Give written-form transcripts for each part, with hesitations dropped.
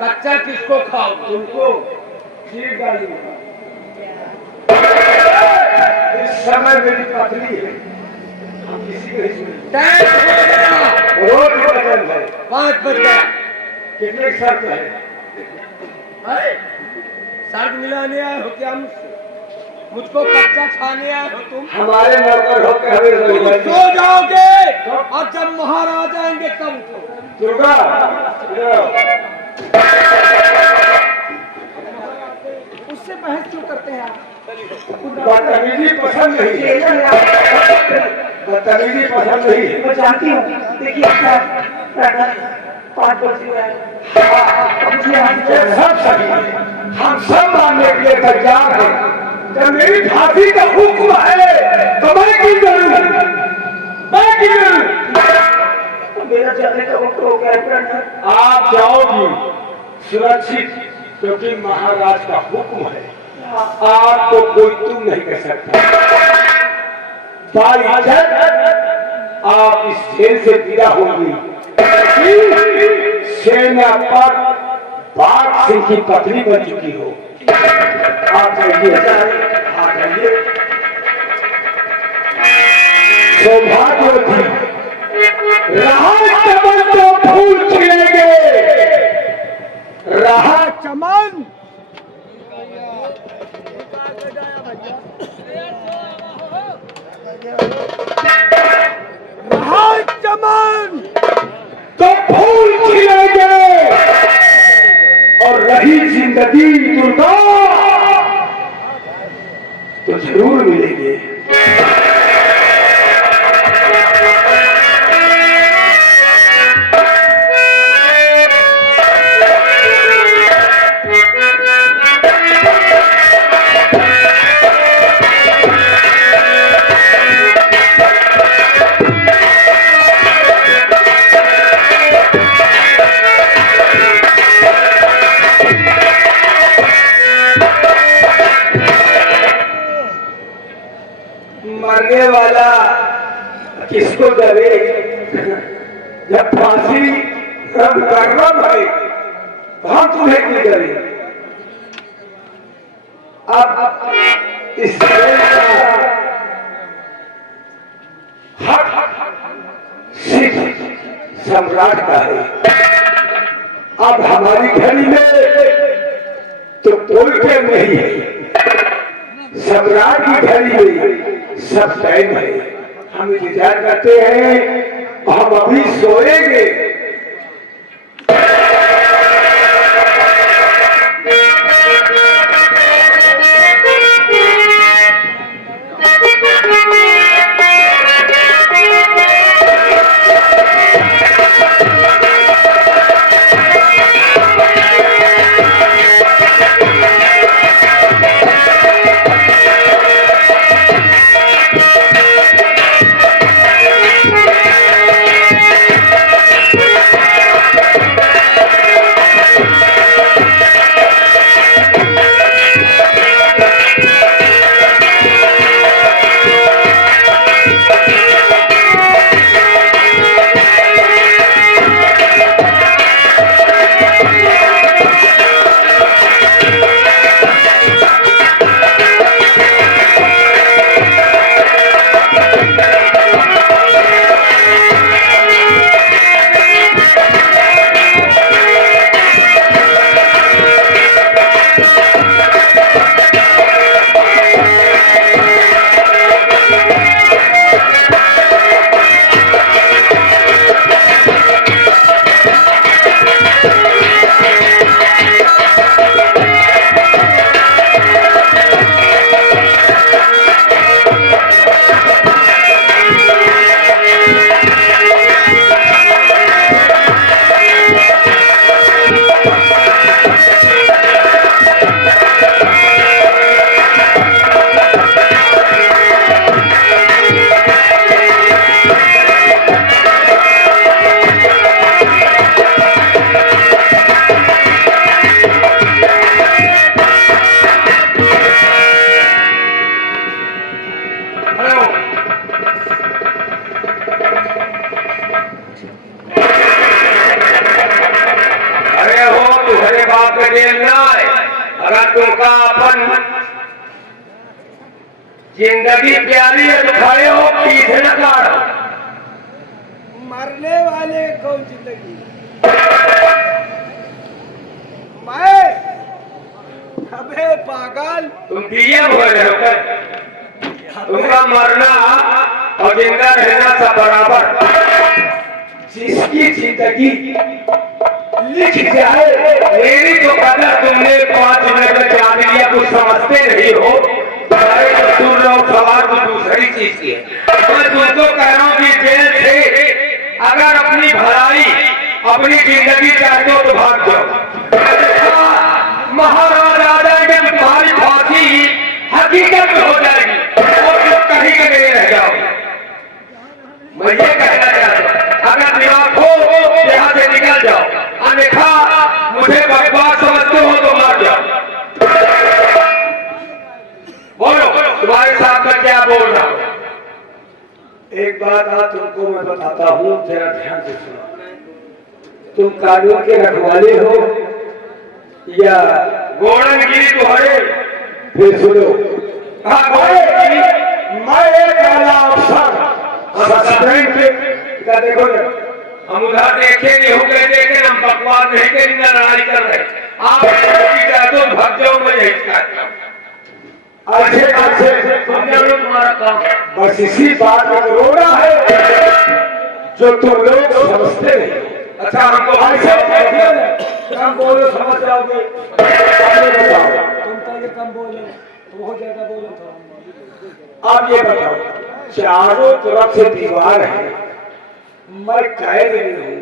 कच्चा किसको खाओ? तुमको ठीक गाली इस समय मेरी पत्नी है, हम किसी को नहीं सुनेंगे। टाइम हो गया, रोज ही बदल है। 5 बज गया। कितने शर्त है? है? शर्त मिलाने आए हो क्या मुझसे? मुझको कच्चा खाने आए हो तुम? हमारे नौकर होकर हमें तुम रोज सो जाओगे और जब महाराज आएंगे तब उठो। दुर्गा उससे बहस क्यों करते हैं आप? बदतमीजी पसंद नहीं है, बदतमीजी पसंद नहीं है। मैं जानती हूँ। देखिए अच्छा 5 बजे ये सब सही है, हम सब मानने के लिए तैयार हैं। जब मेरी फांसी का हुक्म है तो मैं क्यों करूं? मैं क्यों करूं? मेरा जाने का वक्त हो गया। आप जाओगी सुरक्षित, क्योंकि महाराज का हुक्म है। आपको कोई तुम नहीं कर सकता। बाइज्जत आप इस जेल से विदा होंगी। सेना पर बाघ सिंह की पत्नी बन चुकी हो। आप जाइए, आप जाइए। सौभाग्यवती रहा चमन तो फूल खिलेंगे, रहा चमन रहा चमन तो फूल खिलेंगे, और रही जिंदगी दुर्गा तो जरूर मिलेंगे। मरने वाला किसको डरे? जब फांसी हम करना है तो हम तुम्हें क्यों डरे? अब इस देश का हक सिर्फ सम्राट का है। अब हमारी घड़ी में तो कोई टाइम नहीं है, सम्राट की घड़ी में सब टाइम है। हम इंतजार करते हैं, हम अभी सोएंगे। जिंदगी प्यारी है तो खड़े हो, पीछे न काटो। मरने वाले को जिंदगी मैं अबे पागल तुम डीएम हो रहे हो क्या? तुमका मरना और जिंदा रहना सब बराबर। जिसकी जिंदगी लिख जाए, मेरी तो कदर तुमने 5 मिनट में जान लिया, कुछ समझते नहीं हो। तुम्हारे कसूर लोग सवाल तो दूसरी चीज की है। मैं तुमको कह रहा हूँ कि जेल से अगर अपनी भलाई, अपनी जिंदगी चाहते हो तो भाग जाओ। महाराज आ जाएंगे, तुम्हारी फांसी हकीकत में हो जाएगी और तुम कहीं के नहीं रह जाओगे। मैं ये कहना चाहता हूँ, अगर दिमाग हो यहाँ से निकल जाओ, अन्यथा मुझे बकवास समझते हो तो मर जाओ। बोलो, तुम्हारे साथ मैं क्या बोल रहा हूँ? एक बात आज तुमको मैं बताता हूँ, जरा ध्यान से सुनो। तुम कानून के रखवाले हो या गोड़नगिरी तुम्हारे? फिर सुनो, हाँ, गोड़नगिरी। मैं एक वाला अफसर सस्पेंड का देखो ना, हम उधर देखे नहीं हो गए, देखे हम बकवास नहीं करी, ना लड़ाई कर रहे। आप तो भाग जाओ, मैं यही कहता हूँ। अच्छे अच्छे तुम्हारा काम बस इसी बात में रोना है जो तुम लोग समझते नहीं। अच्छा, हमको ऐसे कम बोलो, समझ जाओगे। तुम पहले कम बोलो, बहुत ज्यादा बोलो तो आप ये बताओ, चारों तरफ से दीवार है, मैं कैद नहीं हूँ,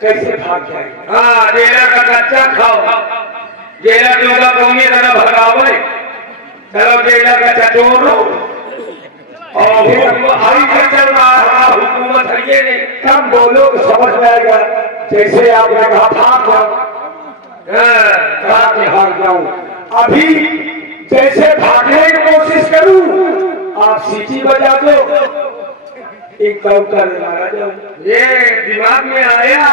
कैसे भाग जाएंगे? हाँ, जेलर का कच्चा खाओ, जेलर दूंगा कौमी तरह भगाओ। चलो जेलर का चटोर और आई से चल रहा है हुकूमत है ये नहीं। कम बोलो तो समझ में आएगा। जैसे आपने कहा भाग जाओ, कहा कि भाग जाऊं, अभी जैसे भागने की कोशिश करूं आप सीटी बजा दो, एक काउंटर मारा जाओ। ये दिमाग में आया?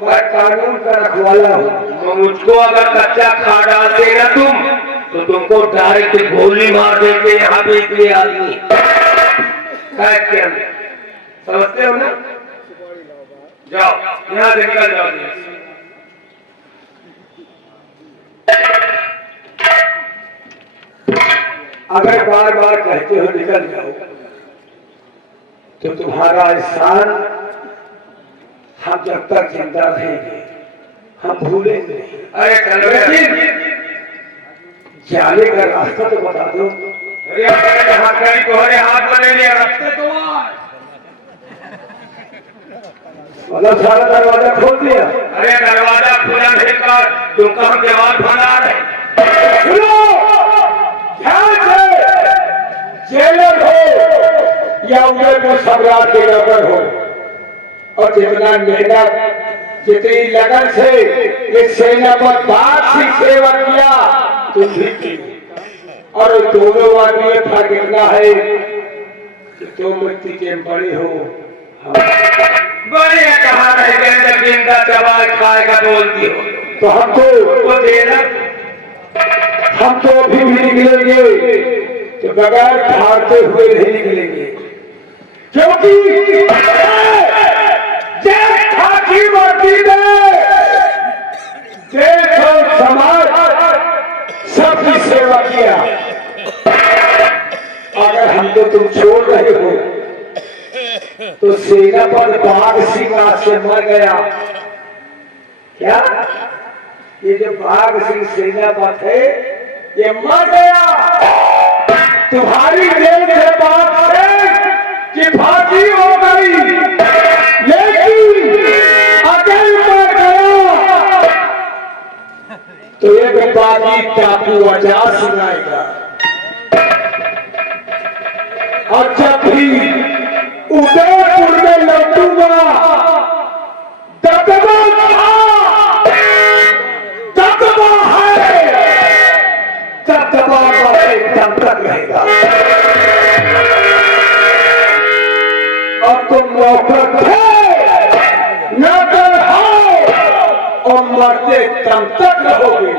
मैं कानून का रखवाला हूँ। तो मुझको अगर कच्चा खा डालते ना तुम, तो तुमको डायरेक्ट गोली मार देते यहाँ पे इतने आदमी कैद के अंदर। समझते हो ना? जाओ यहाँ से निकल जाओ। अगर बार बार कहते हो निकल जाओ तो तुम्हारा एहसान हम जब तक जिंदा रहेंगे हम भूलेंगे नहीं। अरे चलो, जाने का रास्ता तो बता दो। हाथ करी तुम्हारे हाथ बने नहीं रखते तो मतलब सारा दरवाजा खोल दिया। अरे दरवाजा खुला नहीं कर, तुम कहाँ जवाब बना रहे? सुनो ध्यान से, जेलर हो या उदयपुर सम्राट के नगर हो, और जितना मेहनत जितनी लगन से इस सेना पर बात सी सेवा किया तुम भी की, और दोनों आदमी फर्क इतना है कि तुम व्यक्ति के बड़े हो। बड़े कहा रह गए जब जिंदा चबा खाएगा बोलती हो तो हम तो अभी भी निकलेंगे तो बगैर फाड़ते हुए नहीं निकलेंगे, क्योंकि खाकी वर्दी में देश और समाज सबकी सेवा किया। अगर हमको तुम छोड़ रहे हो तो सेना पर बाघ सिंह आज से मर गया। क्या ये जो बाघ सिंह सेना पर थे ये मर गया। तुम्हारी जेल से बाघ सिंह की फांसी हो गई, लेकिन अगर मर गया तो एक बागी टापू वजह सुनाएगा। और जब भी उदयपुर में लौटूंगा दबदबा है, दबदबा दम तक रहेगा। और तुम नौकर थे, नौकर हो और मरते दम तक रहोगे।